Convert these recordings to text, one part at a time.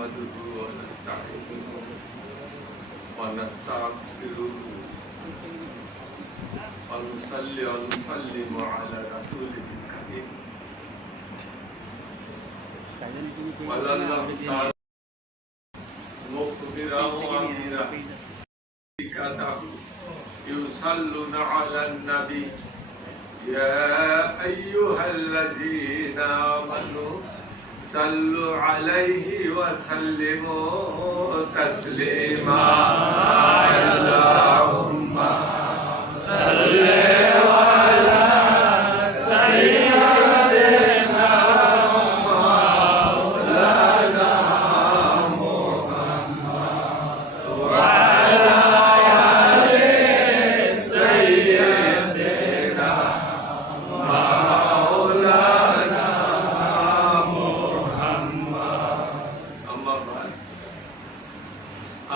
نحمده ونستعينه ونستغفره ونصلي ونسلم على رسوله الكريم وعلى الله تعالى مخبرا وامرا يصلون على النبي يا أيها الذين آمنوا صلوا عليه وسلموا تسليما اللهم صل على سيدنا مولانا محمد وعلى آل سيدنا مولانا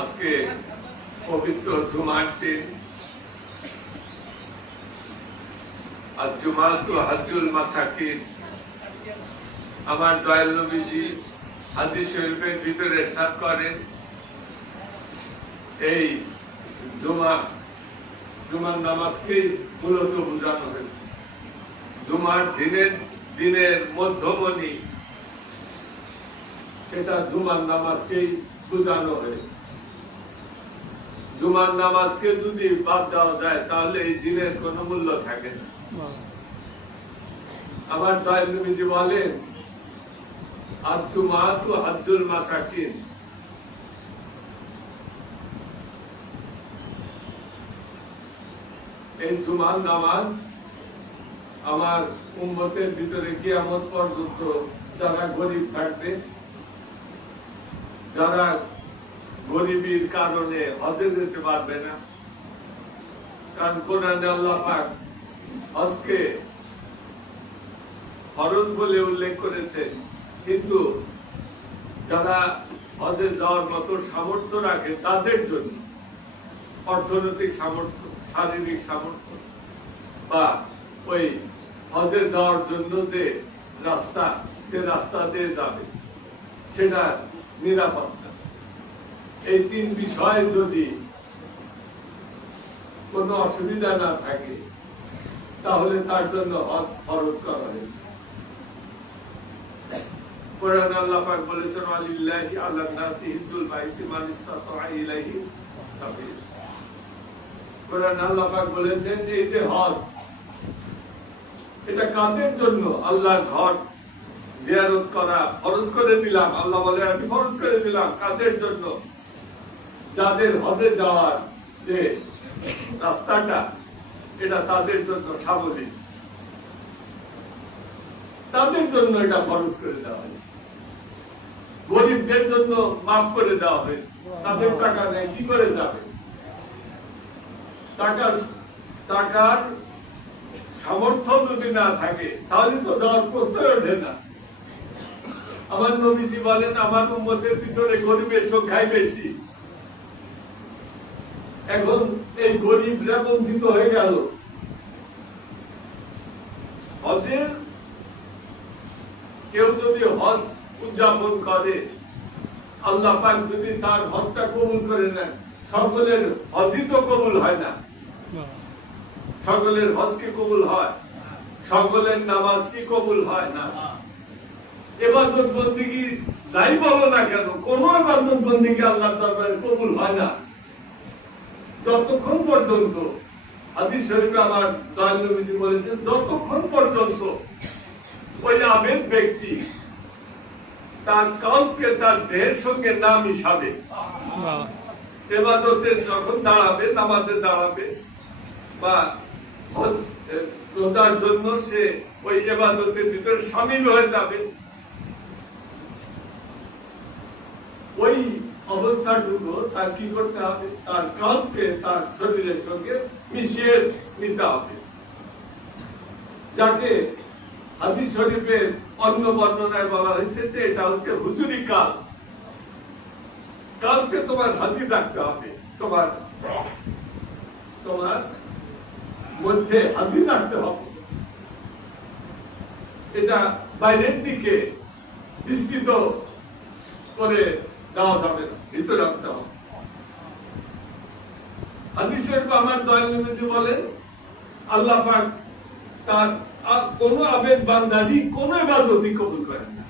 আজকে পবিত্র জুমার দিন আর জুমা তো হাজুল মাসাকিন আমার দয়াল নবীজি হাদিস শরীফের ভিতরে ইরশাদ করেন এই জুমার নামাজকে মূলত বোঝানো হয়েছে জুমার দিনের মধ্যমণি সেটা জুমার নামাজকেই বোঝানো হয়েছে জুমার নামাজকে যদি বাদ দেওয়া যায় তাহলে এই দিনের কোন মূল্য থাকে না আমার দয়াল নবীজি বলেন আর জুমা তো হাজ্জুল মাসাকিন এই জুমার নামাজ আমার উম্মতের ভিতরে কিয়ামত পর্যন্ত যারা গরিব থাকবে যারা গরিবীর কারণে হজে যেতে পারবে না কারণ কোরআনে আল্লাহ পাক হজকে ফরজ বলে উল্লেখ করেছেন কিন্তু যারা হজে যাওয়ার মতো সামর্থ্য রাখে তাদের জন্য অর্থনৈতিক সামর্থ্য শারীরিক সামর্থ্য বা ওই হজে যাওয়ার জন্য যে রাস্তা দিয়ে যাবে সেটা নিরাপত্তা এই তিন বিষয়ে যদি কোনো অসুবিধা না থাকে তাহলে তার জন্য হজ ফরজ করা হয়েছে কোরআন আল্লাহ পাক বলেছেন আলিল্লাহি আলান নাসি হিজ্জুল বাইতি মান ইসতাতা ইলাইহি সাবিল কোরআন আল্লাহ পাক বলেছেন যে এই যে হজ এটা কাদের জন্য আল্লাহর ঘর জিয়ারত করা ফরজ করে দিলাম আল্লাহ বলে আমি ফরজ করে দিলাম কাদের জন্য যাদের হজে যাওয়ার যে রাস্তাটা এটা তাদের জন্য স্বাভাবিক তাদের জন্য এটা ফরজ করে দেওয়া হয়েছে গরিবদের জন্য মাফ করে দেওয়া হয়েছে তাদের টাকা নেই কি করে যাবে টাকার সামর্থ্য যদি না থাকে তাহলে তো যাওয়ার প্রশ্নই ওঠে না আমার নবীজি বলেন আমার উম্মতের ভিতরে গরিবের সংখ্যাই বেশি এখন এই গরিবরা বঞ্চিত হয়ে গেল হজের কেউ যদি হজ উদযাপন করে আল্লাহ পাক যদি তার হজটা কবুল করে নেন সকলের হজই তো কবুল হয় না সকলের হজ কি কবুল হয় সকলের নামাজ কি কবুল হয় না ইবাদত বন্দেগী যাই বলো না কেন কোন ইবাদত বন্দেগী আল্লাহর দরবারে কবুল হয় না যতক্ষণ পর্যন্ত হাদিস শরীফে আমার দয়াল নবীজি বলেছেন যতক্ষণ পর্যন্ত ওই আবেদ ব্যক্তি তার কলবকে তার দেহের সঙ্গে না মিশাবে ইবাদতে যখন দাঁড়াবে নামাজে দাঁড়াবে বা রোজার জন্য সে ওই ইবাদতের ভিতরে শামিল হয়ে যাবে ওই অবস্থাটুকু তার কি করতে হবে তার কলবকে তার শরীরের সঙ্গে মিশিয়ে নিতে হবে যাকে হাদিস শরীফের অন্য বর্ণনায় বলা হয়েছে যে এটা হচ্ছে হুজুরি কাল কালকে তোমার হাজির রাখতে হবে তোমার মধ্যে হাজির রাখতে হবে এটা বাইরের দিকে বিস্তৃত করে দেওয়া যাবে না, ভিতরে রাখতে হবে। হাদিস শরীফ আমার দয়াল নবীজি বলেন, আল্লাহ পাক তার কোন আবেদ বান্দারই কোন ইবাদতই কবুল করেন না।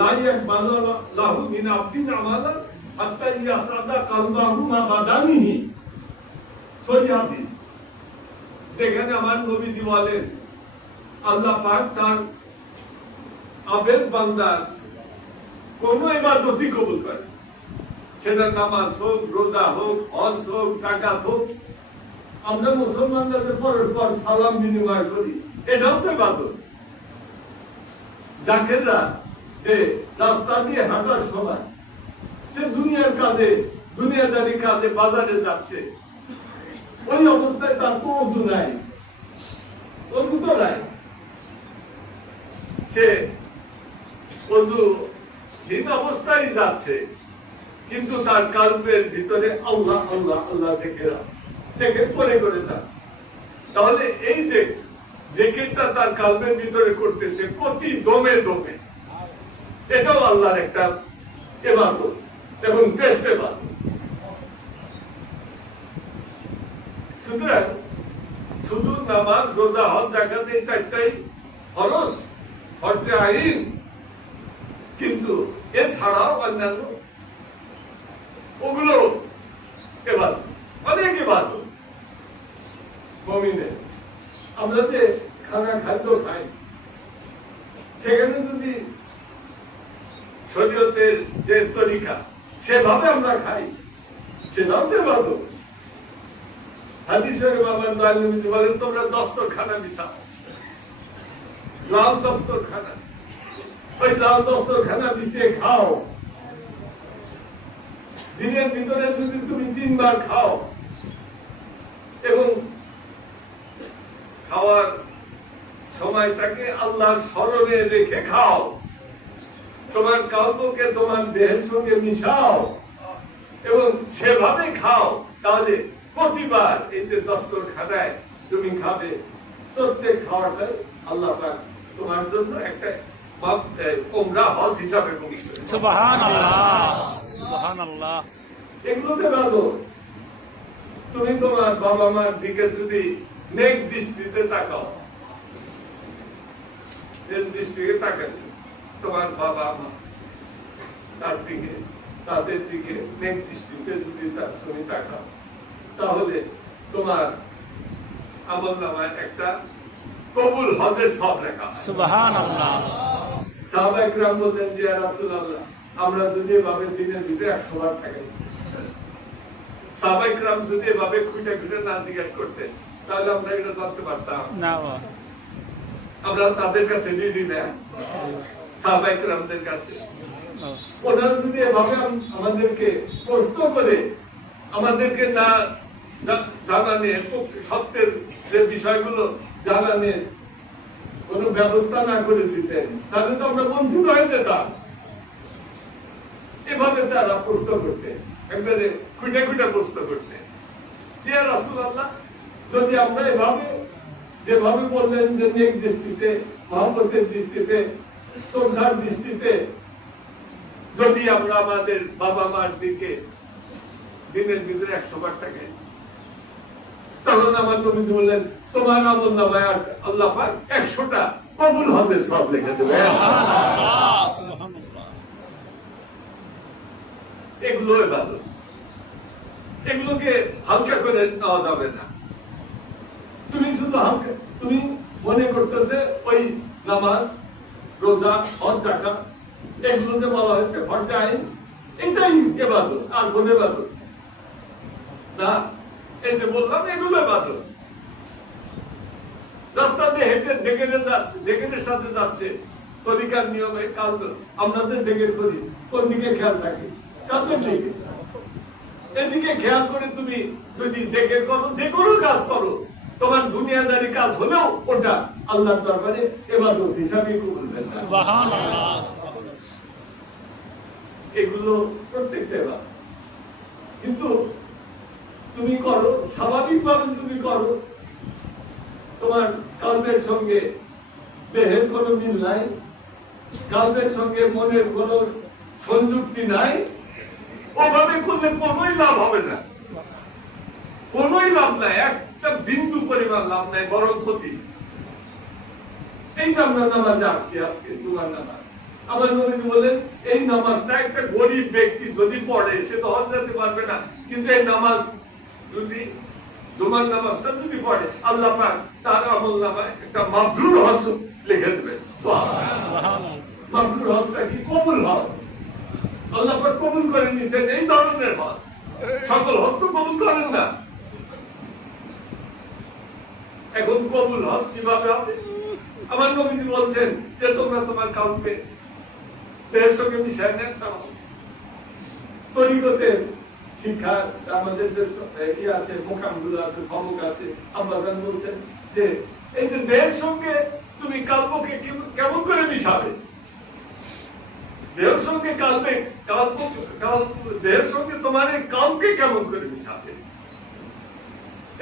লা ইয়াকবালু লাহু মিন আবদিন আমালান হাত্তা ইয়াসাদা কলবাহু মা বাদানিহি। সহিহ হাদিস, যেখানে আমার নবীজি বলেন আল্লাহ পাক তার আবেদ বান্দার কোন ইবাদতই কবুল করেন, সেটা নামাজ হোক, রোজা হোক, হজ হোক, যাকাত হোক। আমরা মুসলমানরা পরস্পর সালাম বিনিময় করি, এটাও তো ইবাদত। জাকেররা যে রাস্তা দিয়ে হাঁটার সময় সে দুনিয়ার কাজে, দুনিয়াদারি কাজে বাজারে যাচ্ছে, ওই অবস্থায় তার তো অজু নাই, অজু তো নাই, সে অজুহীন অবস্থায় যাচ্ছে, কিন্তু তার কাল্পের ভিতরে আল্লাহ আল্লাহ আল্লাহ জিকির আছে, জিকির করে যাচ্ছে। তাহলে এই যে জিকিরটা তার কাল্পের ভিতরে করতেছে প্রতি দমে দমে, এটাও আল্লাহর একটা ইবাদত এবং শ্রেষ্ঠ ইবাদত। সুতরাং শুধু নামাজ, রোজা, হজ, যাকাত এই চারটাই ফরজ, ফরজে আইন, কিন্তু এছাড়াও অন্যান্য ওগুলো ইবাদত, অনেক ইবাদত। মুমিনের আমরা যে খাদ্য খাই, সেখানে যদি শরীয়তের যে তরিকা সেভাবে আমরা খাই, সেটাও তো ইবাদত। হাদিস শরীফে আমার দয়াল নবীজি বলেন, তোমরা দস্তরখানা বিছাও, লাল দস্তরখানা, ওই লাল দস্তরখানা বিছিয়ে খাও। দিনের ভিতরে যদি তুমি 3 বার খাও এবং খাওয়ার সময়টাকে আল্লাহর স্মরণে রেখে খাও, তোমার কলবকে তোমার দেহের সঙ্গে মিশাও এবং সেভাবে খাও, তাহলে প্রতিবার এই যে দস্তরখানায় তুমি খাবে, প্রত্যেক খাওয়াটাই আল্লাহ পাক তোমার জন্য একটা উমরা হজ হিসাবে কবুল করেন। সুবহানাল্লাহ, সুবহানাল্লাহ। এগুলোতে ভালো। তুমি তোমার বাবা মার দিকে যদি নেক দৃষ্টিতে তাকাও, নেক দৃষ্টিতে তাকালে তোমার বাবা মা তার দিকে, তাদের দিকে নেক দৃষ্টিতে যদি তুমি তাকাও, তাহলে তোমার আমলনামায় একটা কবুল হজের সব লেখা। সুবহানাল্লাহ। সাহাবায়ে কিরাম বলতেন যে ইয়া রাসূলুল্লাহ, আমরা যদি এভাবে দিনের ভিতরে 100 বার থাকি, সাহাবায়ে কিরাম যদি এভাবে খুঁটে খুঁটে না জিজ্ঞাসা করতেন, তাহলে আমরা এটা জানতে পারতাম না। আমরা তাদের কাছে দিয়ে দিলাম, সাহাবায়ে কিরামদের কাছে। ওনারা যদি এভাবে আমাদেরকে প্রশ্ন করে আমাদেরকে না জানানে, সত্যের যে বিষয়গুলো জানানে কোন ব্যবস্থা না করে দিতেন, তাহলে তো আমরা বঞ্চিত হয়ে যেতাম। এভাবে তারা প্রশ্ন করতেন, একবারে খুঁটে খুঁটে প্রশ্ন করতেন, ইয়া রাসূলুল্লাহ, যদি আমরা এভাবে যেভাবে বললেন যে নেক দৃষ্টিতে, মহব্বতের দৃষ্টিতে, শ্রদ্ধার দৃষ্টিতে যদি আমরা আমাদের বাবা মার দিকে দিনের ভিতরে 100 বার থাকে, তখন আমার নবীজি বললেন, তোমার আমলনামায় আল্লাহ পাক 100টা কবুল হজের সব লিখে দেবে। এগুলো ভালো, এগুলোকে হালকা করে নেওয়া যাবে না। তুমি শুধু হালকা, তুমি মনে করতেছে ওই নামাজ, রোজা, হজ, যাকাত এগুলোতে বলা হয়েছে ফরজে আইন, এটাই ইবাদত, আর কোন ইবাদত না। এই যে বললাম, এগুলো ইবাদত। রাস্তা দিয়ে হেঁটে জেকেরের সাথে যাচ্ছে, তরিকার নিয়মে কাজ আমরা যে জেকের করি, কোন দিকে খেয়াল থাকে? কাজের দিকে। এদিকে খেয়াল করে তুমি যদি জেকের করো, যে কোনো কাজ করো, তোমার দুনিয়াদারি কাজ হলেও ওটা আল্লাহর দরবারে ইবাদত হিসাবে কবুল হবে। সুবহানাল্লাহ। এগুলো প্রত্যেকটা ইবাদত। কিন্তু তুমি করো, স্বাভাবিকভাবে তুমি করো, তোমার কলবের সঙ্গে দেহের কোনো মিল নাই, কলবের সঙ্গে মনের কোনো সংযুক্তি নাই, ওভাবে করলে কোনোই লাভ হবে না, কোনোই লাভ নাই, একটা বিন্দু পরিমাণ লাভ নাই, বরং ক্ষতি। এই যে আমরা নামাজে আসছি আজকে জুমার নামাজ, আমার নবীজি বলেন এই নামাজটা একটা গরিব ব্যক্তি যদি পড়ে সে তো হজ যেতে পারবে না, কিন্তু এই নামাজ যদি জুমার নামাজটা যদি পড়ে আল্লাহ পাক তার আমল নামায় একটা মাবরুর হজ লিখে দেবে। মাবরুর হজটা কি? কবুল হজ। আল্লাহ পাক কবুল করে নিয়েছেন এই ধরনের হজ, সকল হজ তো কবুল করেন না। এখন কবুল হজ কিভাবে হবে? আমার নবীজি বলছেন যে তোমরা তোমার কাউকে এর সঙ্গে মিশায় নেন। তরিকতের শিক্ষা আমাদের যে ইয়ে আছে, মোকামগুলো আছে, সবক আছে, আব্বাজান বলছেন যে এই যে দেহের সঙ্গে তুমি কাল্পকে কেমন করে মিশাবে, দেহের সঙ্গে কাল্পে দেহের সঙ্গে তোমার এই কালকে কেমন করে মিশাবে,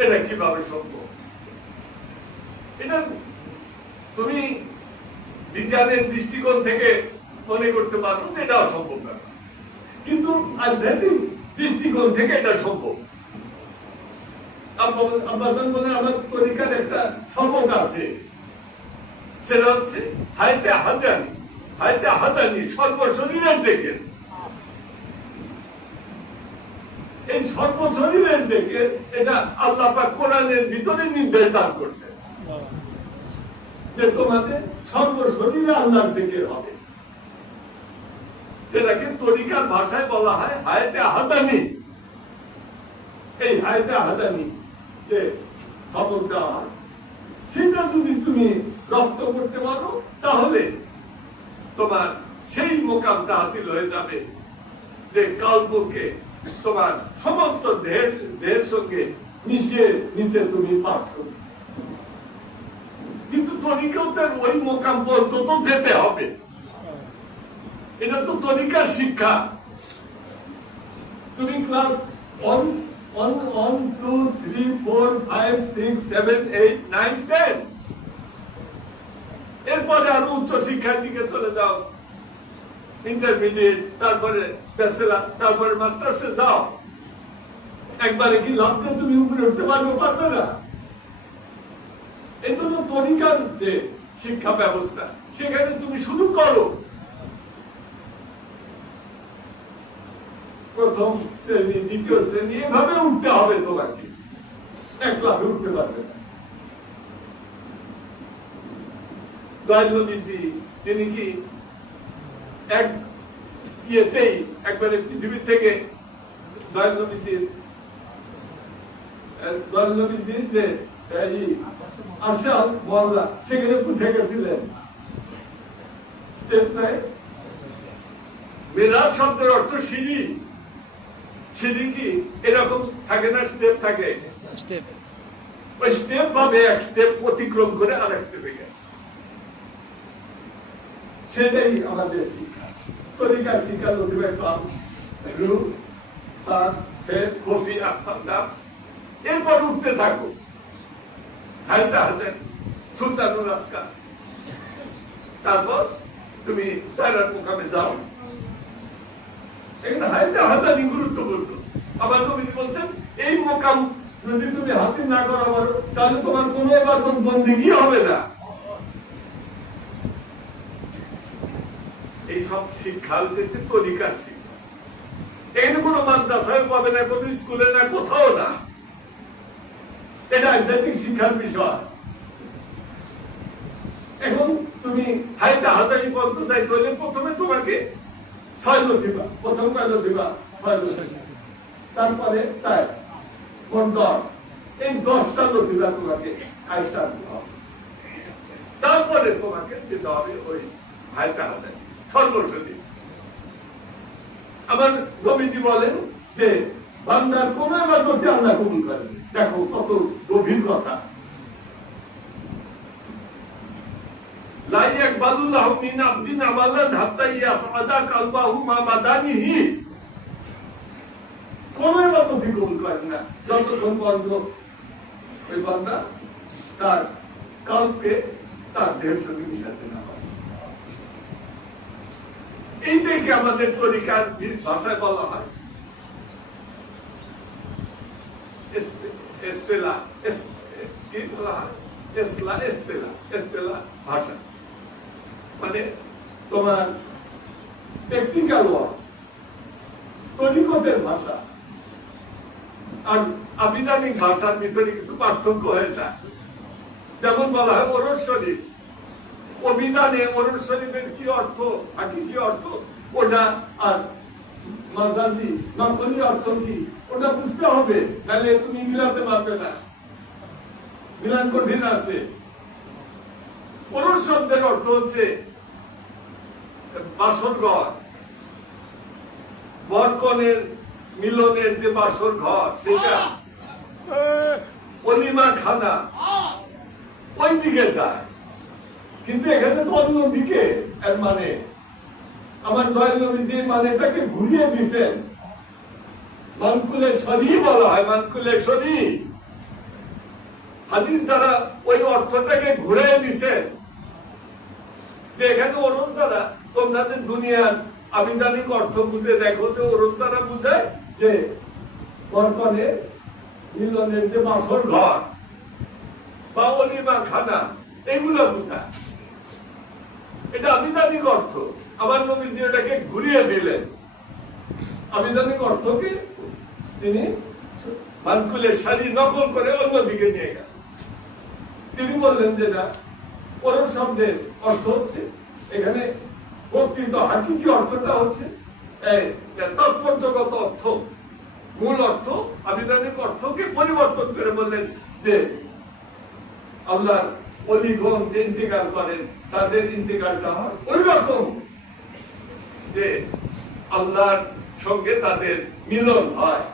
এটা কিভাবে সম্ভব? এটা তুমি বিজ্ঞানের দৃষ্টিকোণ থেকে মনে করতে পারো যে এটা অসম্ভব ব্যাপার, কিন্তু আধ্যাত্মিক দৃষ্টিকোণ থেকে এটা সম্ভব। আব্বাজান বলে আমার তরিকার একটা সবক আছে, সেটা হচ্ছে হাইতে হাদানি, হাইতে হাদানি সর্বশরীরের জেকের। এই সর্বশরীরের জেকের এটা আল্লাহ পাক কোরআনের ভিতরে নির্দেশ দান করছে যে তোমাদের সর্বশরীরে আল্লাহর জিকির হবে, যেটাকে তরিকার ভাষায় বলা হয় হায়াতে হাদানি। এই হায়াতে হাদানি যে সবক দেওয়া হয়, সেটা যদি তুমি রপ্ত করতে পারো তাহলে তোমার সেই মোকামটা হাসিল হয়ে যাবে যে কাল্পকে তোমার সমস্ত দেহের সঙ্গে মিশিয়ে নিতে তুমি পারছো। কিন্তু তরিকার ওই মোকাম পর্যন্ত যেতে হবে, এটা তো তরিকার শিক্ষা। তুমি ক্লাস 1, 2, 3, 4, 5, 6, 7, 8, 9, 10 এরপরে আরো উচ্চ শিক্ষার দিকে চলে যাও, ইন্টারমিডিয়েট, তারপরে ব্যাচেলর, তারপরে মাস্টার্সে যাও। একবারে কি লাভ দিয়ে তুমি উপরে উঠতে পারবে না। এই জন্য তরিকার যে শিক্ষা ব্যবস্থা সেখানে তুমি শুরু করো, প্রথম শ্রেণী, দ্বিতীয় শ্রেণী, এভাবে উঠতে হবে তোমাকে, একভাবে উঠতে পারবে না। দয়াল নবীজি তিনি কি এক ইয়েতেই একবারে পৃথিবী থেকে দয়াল নবীজির যে আশাল মহল্লা সেখানে পুষে গেছিলেন, স্টেপ নাই। মেরাজ শব্দের অর্থ সিঁড়ি, সিঁড়ি কি এরকম থাকে না, স্টেপ থাকে, ওই স্টেপ ভাবে এক স্টেপ অতিক্রম করে আর এক স্টেপে গেছে। সেটাই আমাদের শিক্ষা, তরিকার শিক্ষা নথিবাই পাম রূপ সাত সেট কফি আফান্দাম। এরপর উঠতে থাকো, হালতে হালতে সুলতানুল আসকার, তারপর তুমি দায়রার মোকামে যাও। এখানে হালতে হালতে গুরুত্বপূর্ণ। আবার নবীজি বলছেন এই মোকাম যদি তুমি হাসিল না করা পারো তাহলে তোমার কোনো ইবাদত বন্দেগী হবে না। এই সব শিক্ষা হচ্ছে তরিকার শিক্ষা। এখানে কোনো মাদ্রাসায় পাবে না, কোনো স্কুলে না, কোথাও না। এটা আধ্যাত্মিক শিক্ষার বিষয়। এখন তুমি হাইটা হাতারি পর্যন্ত যাইতে হলে প্রথমে তোমাকে 6 লতিবা, প্রথম কয় লতিবা 6 লতিবা, তারপরে 4, মোট 10। এই 10টা লতিবা তোমাকে আইসা দিতে হবে, তারপরে তোমাকে যেতে হবে ওই হাইটা হাতারি সর্বশরী। আমার নবীজি বলেন যে বান্দার কোন ইবাদতকে আল্লাহ কবুল করেন। দেখো কত গভীর কথা। লা ইয়াকবালুল্লাহু মিন আবদিন আমালান হাত্তা ইয়াসআদা কলবাহু মা বাদানিহি। কোন ইবাদতকে কবুল করেন না যতক্ষণ পর্যন্ত ওই বান্দা তার কলবকে তার দেহের সঙ্গে মিশাতে না পারে। এইটাকে আমাদের তরিকার ভাষায় বলা হয় এস্তেলা কি বলা হয়? এস্তেলা ভাষা মানে তোমার টেকনিক্যাল ওয়ার্ড, তরিকতের ভাষা আর আবিধানিক ভাষার ভিতরে কিছু পার্থক্য হয়ে যায়। যেমন বলা হয় ওরস শরীফ, অভিধানে ওরস শরীফের কি অর্থ, হাকিকি অর্থ ওটা, আর মাজাজি নকলি অর্থ কি ওটা বুঝতে হবে, তাহলে তুমি মিলাতে পারবে না, মিলান কঠিন আছে। ওরস শব্দের অর্থ হচ্ছে বাসর ঘর, বরকনের মিলনের যে বাসর ঘর সেটা, অলিমা খানা ওই দিকে যায়, কিন্তু এখানে তো অন্য দিকে। এর মানে আমার দয়াল নবী যে মানেটাকে ঘুরিয়ে দিয়েছেন, মানকুলে শরী বলা হয়, মানকুলে শরী হাদিস দ্বারা ওই অর্থটাকে ঘুরিয়ে দিয়েছেন যে এখানে ওরস দ্বারা তোমরা যে দুনিয়ার আবিধানিক অর্থ বুঝে দেখো যে ওরস দ্বারা বুঝায় যে বরকনের মিলনের যে বাসর ঘর বা অলিমা খানা এগুলো বুঝায়, এটা আবিধানিক অর্থ। আমার নবীজি এটাকে ঘুরিয়ে দিলেন, আবিধানিক অর্থকে তিনি মানকুলের শাড়ি নকল করে অন্যদিকে নিয়ে গেলেন। তিনি বললেন যে না, ওরস শব্দের অর্থ হচ্ছে এখানে প্রকৃত হাকিকি অর্থটা হচ্ছে তাৎপর্যগত অর্থ, মূল অর্থ আবিধানিক অর্থকে পরিবর্তন করে বললেন যে আল্লাহর অলিগণ যে ইন্তেকাল করেন তাদের ইন্তেকালটা হয় ওই রকম যে আল্লাহর সঙ্গে তাদের মিলন হয়।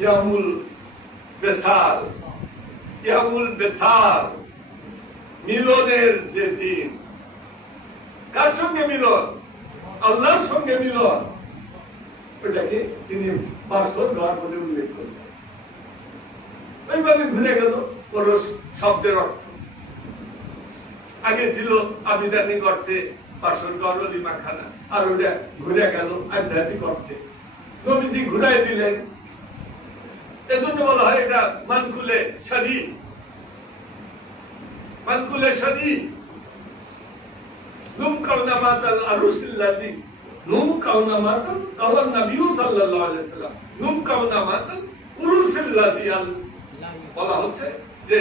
ইয়ামুল বেসাল, ইয়ামুল বেসাল মিলনের যে দিন, কার সঙ্গে মিলন? আল্লাহর সঙ্গে মিলন, ওটাকে তিনি বাসর ঘর বলে উল্লেখ করলেন। ওইভাবে ঘুরে গেল ওরস শব্দের অর্থ। আগে ছিল আবিধানিক অর্থে বাসর ঘর, অলিমা খানা, আর ওটা ঘুরে গেল আধ্যাত্মিক অর্থে। নবীজি ঘুরাই দিলেন, এজন্য বলা হয় এটা মানকুলে শাদী, মানকুলে শাদী। নুম কাউনা মাতাল আরুসিল্লাজি, নুম কাউনা মাতাল কাওয়ান নবী সাল্লাল্লাহু আলাইহি ওয়াসাল্লাম, নুম কাউনা মাতাল উরুসিল্লাজি বলা হচ্ছে যে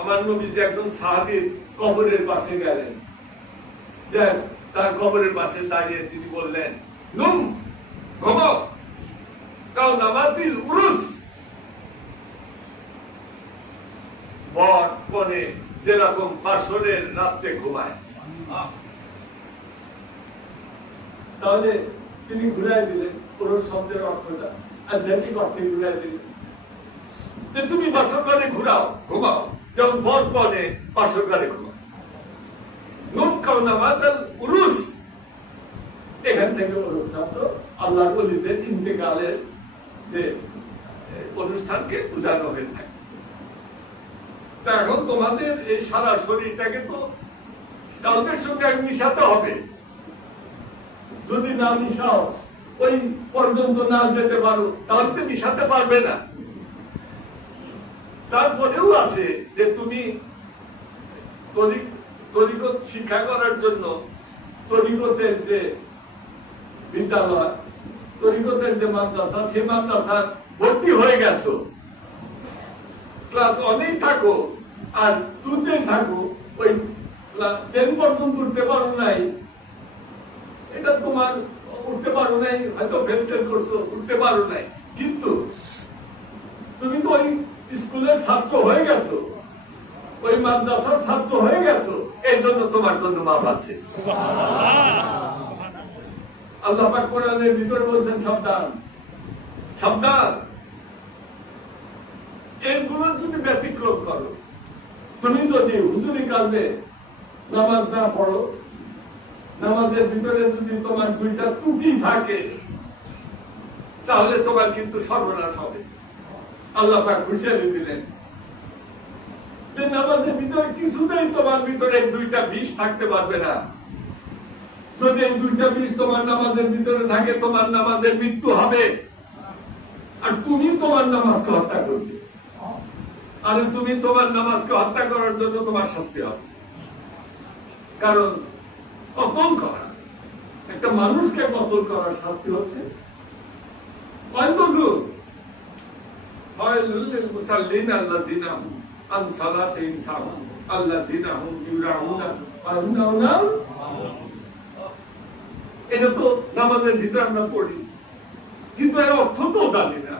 আমার নবীজি একজন সাহাবীর কবরের পাশে গেলেন, তার কবরের পাশে দাঁড়িয়ে তিনি বললেন, নুম ঘুমাও কাউনা মাতিল উরুস, বর কনে যেরকম বাসরের রাত্রে ঘুমায়। তাহলে তিনি ঘুরাই দিলেন পুরো শব্দের অর্থটা, আধ্যাত্মিক অর্থে ঘুরাই দিলেন যে তুমি বাসর ঘরে ঘুরাও, ঘুমাও যেমন বর কনে বাসর ঘরে ঘুমাও। নুম কাউনা মাতাল উরুস, এখান থেকে অনুষ্ঠান তো আল্লাহর ওলিদের ইন্তেকালের যে অনুষ্ঠানকে বোঝানো হয়ে থাকে। এখন তোমাদের এই সারা শরীরটাকে তো কালবের সঙ্গে মিশাতে হবে, যদি না মিশাও, ওই পর্যন্ত না যেতে পারো, তাহলে তো মিশাতে পারবে না। তারপরেও আছে যে তুমি তরিকত শিক্ষা করার জন্য তরিকতের যে বিদ্যালয়, তরিকতের যে মাদ্রাসা, সেই মাদ্রাসার ভর্তি হয়ে গেছো, ক্লাস অনেক থাকো আর তুলতেই থাকো, ওই 10 পর্যন্ত উঠতে পারো নাই, এটা তোমার উঠতে পারো নাই, হয়তো ফেল করছো, উঠতে পারো নাই, কিন্তু তুমি তো ওই স্কুলের ছাত্র হয়ে গেছো, ওই মাদ্রাসার ছাত্র হয়ে গেছো, এই জন্য তোমার জন্য মাপ আছে। আল্লাহ পাক কোরআনের ভিতরে বলছেন সাবধান, সাবধান, এগুলো যদি ব্যতিক্রম করো, তুমি যদি হুজুরি কালবে নামাজ না পড়ো, নামাজের ভিতরে যদি তোমার 2টা ত্রুটি থাকে, তাহলে তোমার কিন্তু সর্বনাশ হবে। আল্লাহ পাক ঘুষিয়ে দিলেন যে নামাজের ভিতরে কিছুতেই তোমার ভিতরে 2টা বিষ থাকতে পারবে না। যদি এই 2টা বিষ তোমার নামাজের ভিতরে থাকে, তোমার নামাজের মৃত্যু হবে। আর তুমি তোমার নামাজকে হত্যা করবে। আর তুমি তোমার নামাজকে হত্যা করার জন্য তোমার শাস্তি হবে। কারণ কতল করা, একটা মানুষকে কতল করার শাস্তি হচ্ছে মুসাল্লিন আল্লাযিনা হুম আন সালাতিহিম সাহুন আল্লাযিনা হুম ইউরাউনা ওয়া ইউরাউনা। এটা তো নামাজের ভিতরে আমরা পড়ি, কিন্তু এর অর্থ তো জানি না।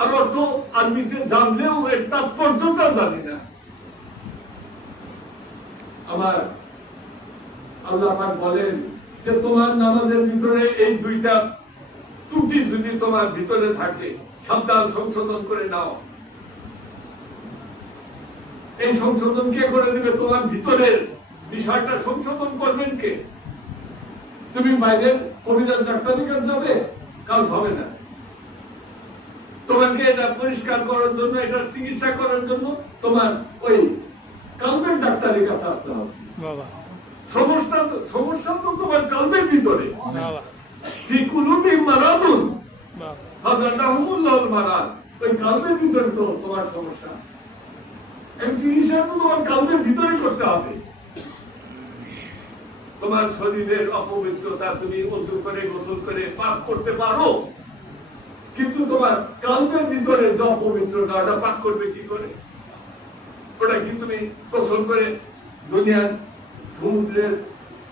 আর অর্থ আরবিতে জানলেও এর তাৎপর্যটা জানি না। আমার আল্লাহ পাক বলেন যে তোমার নামাজের ভিতরে এই দুইটা ত্রুটি যদি তোমার ভিতরে থাকে, সাবধান, সংশোধন করে নাও। এই সংশোধন কে করে দিবে? তোমার ভিতরের বিষয়টা সংশোধন করবেন কে? তুমি বাইরের কবিরাজ ডাক্তারের কাছে যাবে, কাজ হবে না। তোমাকে এটা পরিষ্কার করার জন্য, এটা চিকিৎসা করার জন্য তোমার ওই কালবের ডাক্তারের কাছে আসতে হবে। সমস্যা তো তোমার কালবের ভিতরে। ওই কালবের ভিতরে তো তোমার সমস্যা। চিকিৎসা তো তোমার কালবের ভিতরে করতে হবে। তোমার শরীরের অপবিত্রতা তুমি ওযু করে, গোসল করে পাক করতে পারো, কিন্তু তোমার কালবের ভিতরে যে অপবিত্রতা, ওটা পাক করবে কি করে? ওটা কি তুমি গোসল করে দুনিয়ার সমুদ্রের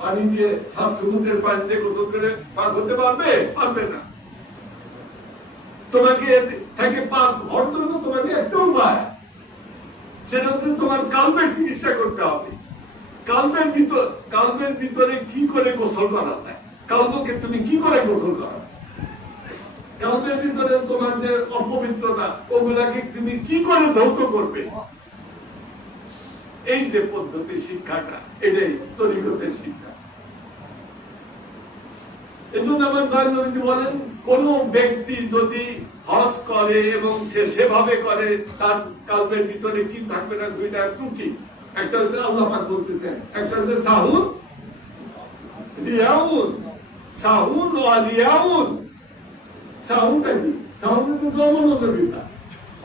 পানি দিয়ে, সব সমুদ্রের পানি দিয়ে গোসল করে পাক হতে পারবে? পারবে না। তোমাকে থেকে পাক হওয়ার জন্য তোমাকে একটা উপায়, সেটা হচ্ছে তোমার কালবের চিকিৎসা করতে হবে। কালবের ভিতরে কি করে গোসল করা যায়? কালবকে তুমি কি করে গোসল করো? কালবের ভিতরে তোমার যে অপবিত্রতা, ওগুলাকে তুমি কি করে ধৌত করবে? এই যে পদ্ধতি, শিক্ষাটা, এটাই তরিকতের শিক্ষা। এজন্য আমার দয়াল নবীজি বলেন, কোন ব্যক্তি যদি হজ করে এবং সে সেভাবে করে, তার কালবের ভিতরে কি থাকবে না? দুইটা ত্রুটি। একটা হচ্ছে আল্লাহ পাক বলতেছেন, একটা হচ্ছে সাহুন রিয়াউন। সাহুন ওয়া রিয়াউন। সাহুনটা কি? সাহুন হচ্ছে অমনোযোগিতা।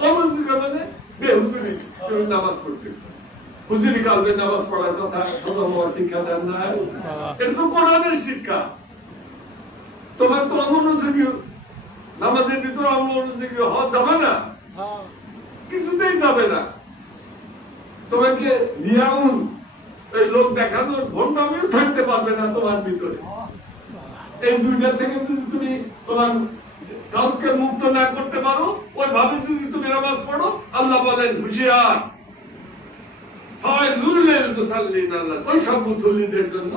অমনোযোগিতা মানে বেহুজুরি, তুমি নামাজ পড়তেছ। হুজুরি কালবে নামাজ পড়ার কথা শিক্ষা দেন না। এটা তো কোরআনের শিক্ষা। তোমার তো অমনোযোগী, নামাজের ভিতরে অমনোযোগী হওয়া যাবে না, কিছুতেই যাবে না। তোমাকে রিয়াউন, এই লোক দেখানোর ভণ্ডামিও থাকতে পারবে না তোমার ভিতরে। এই দুইটা থেকে যদি তুমি তোমার কাউকে মুক্ত না করতে পারো, ওইভাবে যদি তুমি নামাজ পড়ো, আল্লাহ বলেন হুঁশিয়ার, হয় নুরুল মুসাল্লিন আল্লাহ, ওই সব মুসল্লিদের জন্য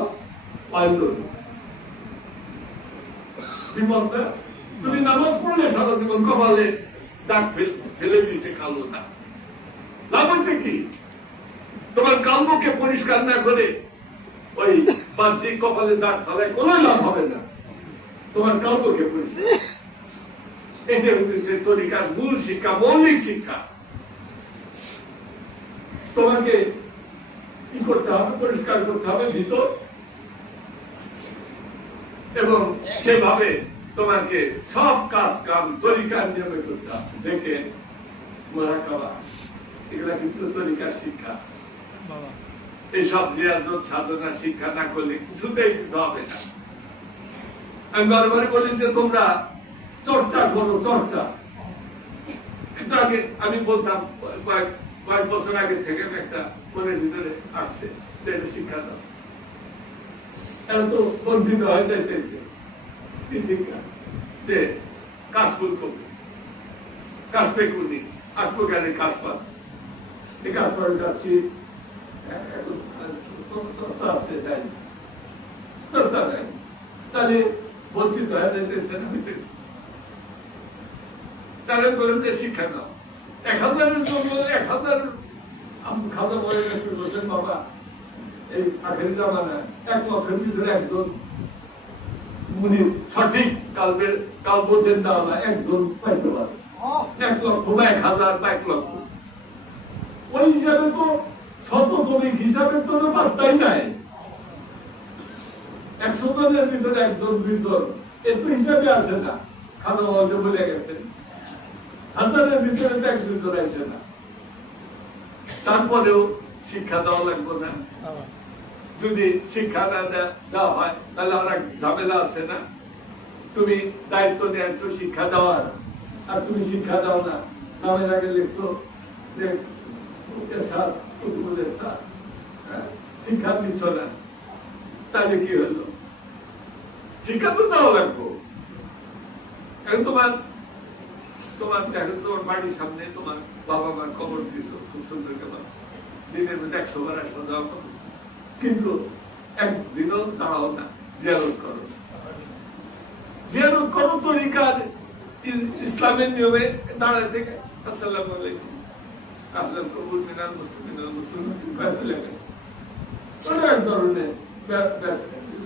বিপদ। তুমি নামাজ পড়লে সারা জীবন কপালে দাগ ফেলে দিতে কালো না, লাভ হচ্ছে কি? তোমার কালবকে পরিষ্কার না করে ওই বাহ্যিক কপালে দাগ ফেলায় কোনো লাভ হবে না। তোমার কালবকে পরিষ্কার, এটা হচ্ছে তরিকার মূল শিক্ষা, মৌলিক শিক্ষা। তোমাকে কি করতে হবে? পরিষ্কার করতে হবে ভিতর, এবং সেভাবে তোমাকে সব কাজ কাম তরিকার নিয়মে করতে হবে। দেখে মুরাকাবা, এগুলা কিন্তু তরিকার শিক্ষা। এইসব রিয়াজত সাধনা শিক্ষা না করলে কিছুতেই কিছু হবে না। আমি বারবার বলি যে তোমরা চর্চা করো, চর্চা। একটু আগে আমি বলতাম, কয়েক বছর আগে থেকে একটা মনের ভিতরে আসছে, শিক্ষা দাও। এখন তো বঞ্চিত হয়ে যাইতেছে। কি শিক্ষা? যে কাশফুল কবি, কাশপে কুনি, আত্মজ্ঞানে কাশ পাস, এই কাশ পাওয়ার কাশটি চর্চা নেই, তাহলে বঞ্চিত হয়ে যাইতেছে না, হইতেছে। তারা বলেন যে শিক্ষা দাও। 1000-এর জন্য 1000 খাজা বলে বলছেন, বাবা এই আখেরি জামানায় 1 লক্ষের ভিতরে একজন উনি সঠিক কাল বোঝেন না একজন পাইতে পারে। 1 লক্ষ বা 1000 বা 1 লক্ষ, ওই হিসাবে তো শততমিক হিসাবে তো পাত্তাই নাই। 100 জনের ভিতরে 1 জন 2 জন, এত হিসাবে আসে না। খাজা বাবা বলে গেছেন, হাজারের ভিতরে তো একজন করাইছে না। তারপরেও শিক্ষা দেওয়া লাগবে না? যদি শিক্ষা না দেওয়া হয় তাহলে আর এক ঝামেলা আছে না? তুমি দায়িত্ব নিয়েছো শিক্ষা দেওয়ার, আর তুমি শিক্ষা দাও না, নামের আগে লিখছো যে শিক্ষা দিচ্ছ না, তাহলে কি হলো? শিক্ষা তো দেওয়া লাগবো। এখন তোমার দেখো, তোমার বাড়ির সামনে তোমার বাবা মার খবর দিছো, খুব সুন্দর কেমন দিনের মধ্যে 100 বার 100 দেওয়া করো, কিন্তু একদিনও দাঁড়াও না, জিয়ারত করো। জিয়ারত করো তরিকার ইসলামের নিয়মে দাঁড়ায় থেকে আসসালামু আলাইকুম আহলান কবুল মিনাল মুসলিমিন মুসলিমিন চলে গেছে। ওটা এক ধরনের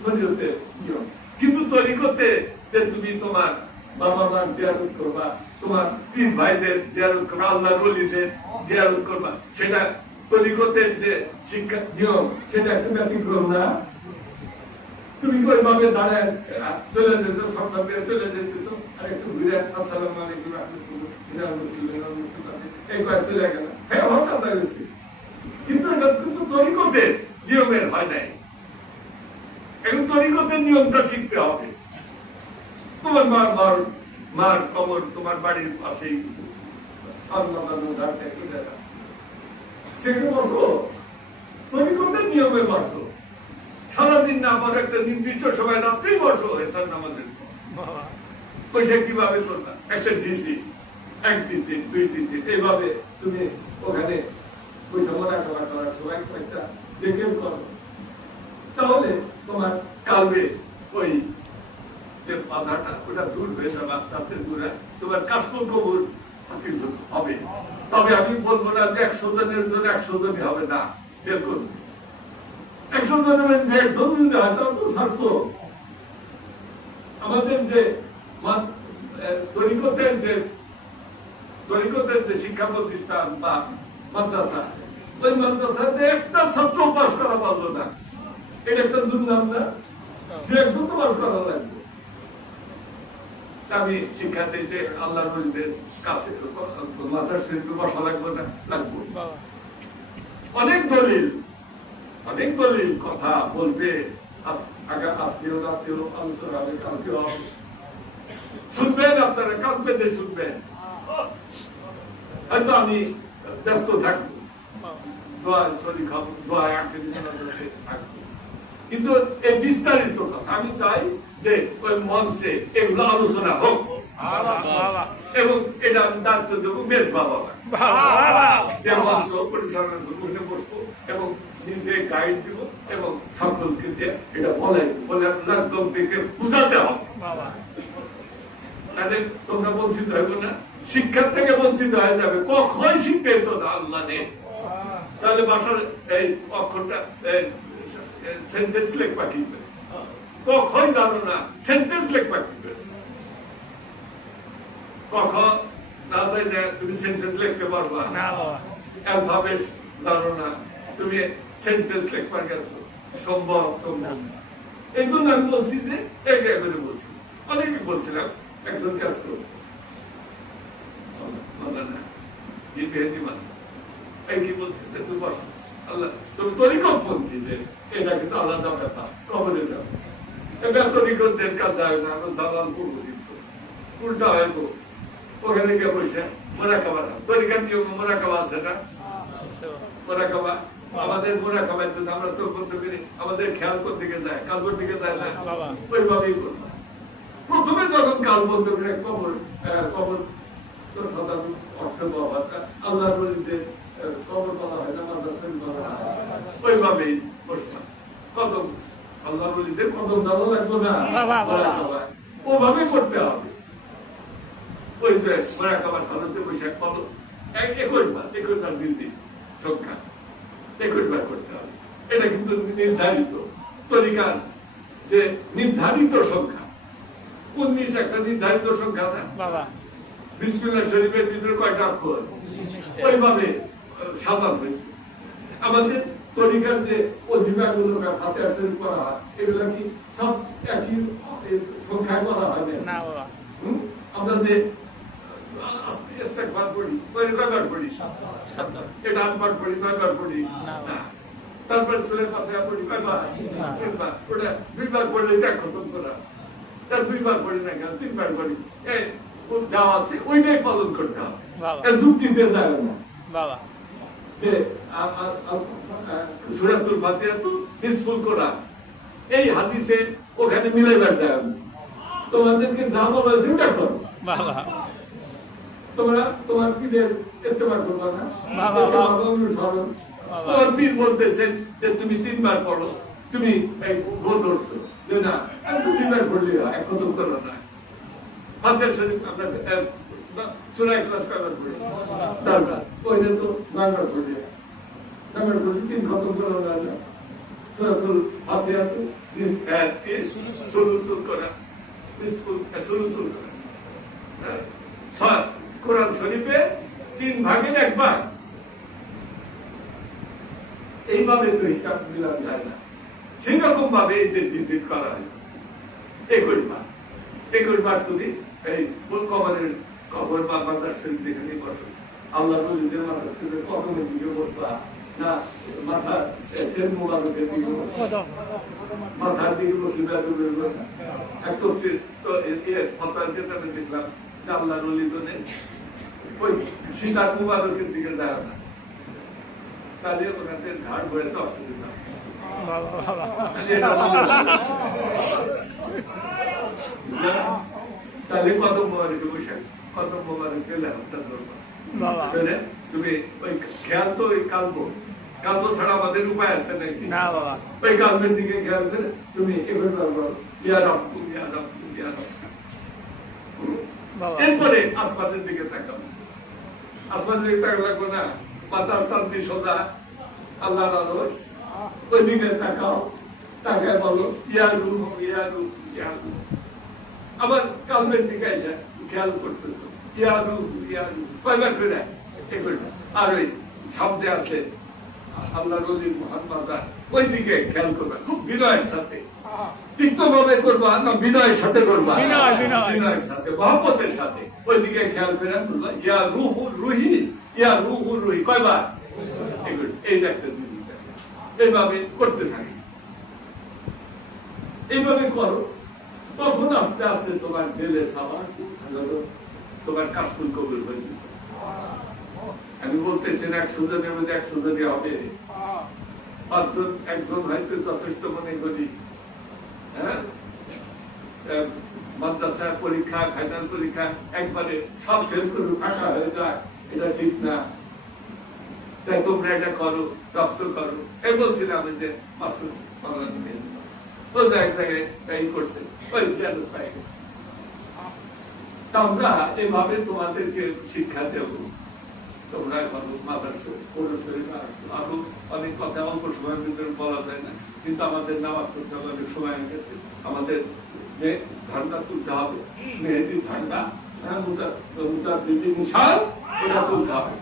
শরীয়তের নিয়ম। কিন্তু তরিকতে যে তুমি তোমার বাবা মার জিয়ারত করবা, তোমার পীর ভাইদের জিয়ারত করবা, আল্লাহর ওলিদের জিয়ারত করবা, সেটা তরিকতের যে শিক্ষা নিয়ম, সেটা একটা ব্যতিক্রম না? তুমি ওইভাবে দাঁড়ায় চলে যেত, সব চলে যেতেছ, আর একটু ঘুরে আসসালামু আলাইকুম মিনাল মুসলিমিন মুসলিমিন এই কয়ে চলে গেল। হ্যাঁ, আমার কথা হয়েছে, কিন্তু এটা কিন্তু তরিকতের নিয়মের হয় নাই। এখন তরিকতের নিয়মটা শিখতে হবে। তোমার মার কবর তোমার বাড়ির পাশেই, সেখানে বসো, তরিকতের নিয়মে বসো। সারাদিন না পরে একটা নির্দিষ্ট সময় রাত্রেই বসো এসার নামাজের পয়সা কিভাবে করবা? একটা ডিজিট, 1 ডিজিট, 2 ডিজিট, এইভাবে তুমি ওখানে পয়সা মোনাকাবা করার সময় একটা যে কেউ করো, তাহলে তোমার কালবে ওই যে বাধাটা ওটা দূর হয়ে যাবে, আস্তে আস্তে দূর হয়, তোমার কাশফুল কবুল হাসিল হবে। তবে আমি বলবো না যে 100 জনের জন্য 100 জনই হবে না। দেখুন, 100 জনের মধ্যে একজন যদি হয় তাও তো স্বার্থ। আমাদের যে তরিকতের যে শিক্ষা প্রতিষ্ঠান বা মাদ্রাসা, ওই মাদ্রাসাতে একটা ছাত্র পাস করা পারলো না, এটা একটা দুর্নাম না? একজন তো পাস করা লাগবে। আমি শিক্ষাতে যে আল্লাহ নবীদের কাছে মাজার শরীফে বসা লাগবে না? লাগবে। অনেক দলিল কথা বলবে, আজকেও রাতেও আলোচনা হবে, কালকেও হবে, শুনবেন আপনারা, কান পেতে শুনবেন। হয়তো আমি ব্যস্ত থাকবো, দোয়ায় শরীর খাবো, দোয়ায় থাকবো, কিন্তু এই বিস্তারিত কথা আমি চাই যে ওই মঞ্চে এগুলো আলোচনা হোক, এবং এটা আমি দায়িত্ব দেবো মেজ বাবা, যে মঞ্চ পরিচালনা করবো, বসবো এবং নিজে গাইড দিব এবং সকলকে দিয়ে এটা বলে একদম থেকে বুঝাতে হবে। তাহলে তোমরা বঞ্চিত হইব না, শিক্ষার থেকে বঞ্চিত হয়ে যাবে। কখন শিখতেছ না আল্লাহ নে, তাহলে বাসার এই অক্ষরটা সেন্টেন্স লেখবা কি করে? কখন জানো না, সেন্টেন্স লেখবা কি করে? কখন না চাই না তুমি সেন্টেন্স লিখতে পারবা না, একভাবে জানো না তুমি সেন্টেন্স লিখবার গেছো, সম্ভব? এই জন্য আমি বলছি যে করে বলছি, অনেকে বলছিলাম, একজন কাজ করছে কি বলছি যে তুই বস, আল্লাহ তুমি তরিকতপন্থী, যে এটা কিন্তু আলাদা ব্যাপার, কবলে যাবে, এবার তরিকতদের কাজ যাবে না, আমরা জালাল করবো, কিন্তু উল্টা হইব। ওখানে গিয়ে বসে মোরাকাবা, তরিকার নিয়ম মোরাকাবা আছে না? মোরাকাবা, আমাদের মোরাকাবার জন্য আমরা চোখ বন্ধ করি, আমাদের খেয়াল কোন দিকে যায়? কালবর দিকে যায় না? ওইভাবেই করবো। প্রথমে যখন কাল বন্ধ করে কবর তো সাধারণ অর্থ পাওয়া, আল্লাহ নবীদের কবর বলা হয় না, মাদ্রাসা বলা হয়, ওইভাবেই বসলাম। কদম, আল্লাহ নবীদের কদম দেওয়া লাগবে না, ওভাবে করতে হবে। ওই যে মোরাকাবার হালতে বৈশাখ পাবো 21 বার দিয়েছি সংখ্যা, 21 বার করতে হবে। এটা কিন্তু নির্ধারিত তরিকার যে নির্ধারিত সংখ্যা, 19 একটা নির্ধারিত সংখ্যা না? বিসমিল্লাহ শরীফের ভিতরে কয়টা অক্ষর? ওইভাবে সাজানো হয়েছে। আমাদের তরিকার যে ওজিফা গুলো ফাতিহা শরীফ করা হয়, এগুলা কি সব একই সংখ্যায় করা হয় না? আমরা যে ইস্তেগফার পড়ি, কয়বার পড়ি? এটা 8 বার পড়ি, 9 বার পড়ি না। তারপর সূরা ফাতিহা পড়ি কয়বার? 3 বার। ওটা 2 বার পড়লে এটা খতম করা, তার 2 বার পড়ি না কেন, 3 বার পড়ি। এই যা আছে ওইটাই পালন করতে হবে, যুক্তি পেয়ে যাবে না বাবা। যে সূরাতুল ফাতিহা তো নিসফুল কোরআন, এই হাদিসে ওখানে মিলাইবার যায় না। তোমাদেরকে যা বলা হয়েছে ওটা করো বাবা। তোমরা তোমার পীরের ইত্তেবা করবা না, বাবা, ইত্তেবা অনুসরণ। বাবা। তোমার পীর বলতেছেন যে তুমি 3 বার পড়ো, তুমি এই গোল ধরছো যে না আমি 2 বার পড়লে হয়, এক খতম করো না। ফাতিহা শরীফ আমরা সূরা ইখলাস কয়বার পড়ি? 4 বার। ওইটা তো 9 বার পড়ি, 9 বার পড়ি 3 খতম করো না। সূরাতুল ফাতিহা তো সুলুসুল করা, সুলুসুল করা। কোরআন শরীফে 3 ভাগের 1 ভাগ, এইভাবে তো হিসাব মিলান যায় না। সেই রকম ভাবে এই যে ভিজিট করা হয়েছে 21 বার, 21 বার তুমি এই কবরের কবর বা মাজার শরীফ যেখানে বসো, আল্লাহ নবীদের মাজার শরীফে কবরের দিকে বসবা না, মাথা ছেলে মোবারকের দিকে বসবা, মাথার দিকে বসলে এক হচ্ছে তো ফতোয়া যেটা আমি দেখলাম যে আল্লাহ নবীগণে ওই সীতার মুবারকের দিকে যায় না, তাহলে ওনাদের ঘাট বয়ে তো অসুবিধা। তাহলে কত মোবারকে বসে কত মোবারক গেলে আপনার তুমি ওই খেয়াল তো ওই কালবো কালবো ছাড়া আমাদের উপায় আছে নাকি? না বাবা। ওই কালবের দিকে খেয়াল করে তুমি এবার বলো ইয়া রাব্বু ইয়া রাব্বু ইয়া রাব্বু। এরপরে আসমানের দিকে তাকাবো, আসমানের দিকে তাকাবো না, মাথার শান্তি সোজা আল্লাহর আদর, ওই দিকে তাকাও, তাকায় বলো ইয়া রূহ ইয়া রূহ ইয়া রূহ। আবার কালবের দিকে এসে খেয়াল করতেছো ইয়া রূহ ইয়া রূহ, কয়বার করে? আর ওই শব্দে আছে আল্লাহ রলির মহান মাজার, ওই দিকে খেয়াল করবা খুব বিনয়ের সাথে। তিক্ত ভাবে করবা না বিনয়ের সাথে করবা? বিনয়ের সাথে, মহব্বতের সাথে। ওই দিকে খেয়াল করে বলবা ইয়া রূহুর রুহি ইয়া রূহুর রুহি, কয়বার? এইটা একটা জিনিস, এইভাবে করতে থাকি, এইভাবে করো, তখন আস্তে আস্তে তোমার দিলে সাবান তোমার কাশফুল কবুল হয়ে যেত। আমি বলতেছি 100 জনের মধ্যে 100 জনই হবে, 5 জন 1 জন হয়তো যথেষ্ট মনে করি। হ্যাঁ, মাদ্রাসা পরীক্ষা, ফাইনাল পরীক্ষা একবারে সব ফেল করে ফাঁকা হয়ে যায়, এটা ঠিক না। তাই তোমরা এটা করো, রক্ত করো। এই বলছিলাম যে মাসুদ ও এক জায়গায় এই করছে, ওই জিয়ারত পাই গেছে। আমরা এভাবে তোমাদেরকে শিক্ষা দেব। তোমরা এখন মাথার শরীরে আসছো, আরো অনেক কথা অল্প সময়ের ভিতরে বলা যায় না, কিন্তু আমাদের নামাজ পড়তে হবে, অনেক সময় হয়ে গেছে। আমাদের ঝান্ডা তুলতে হবে, মেহেদি ঝান্ডা, হ্যাঁ, মুজাহিদিন নিশান, এটা তুলতে হবে।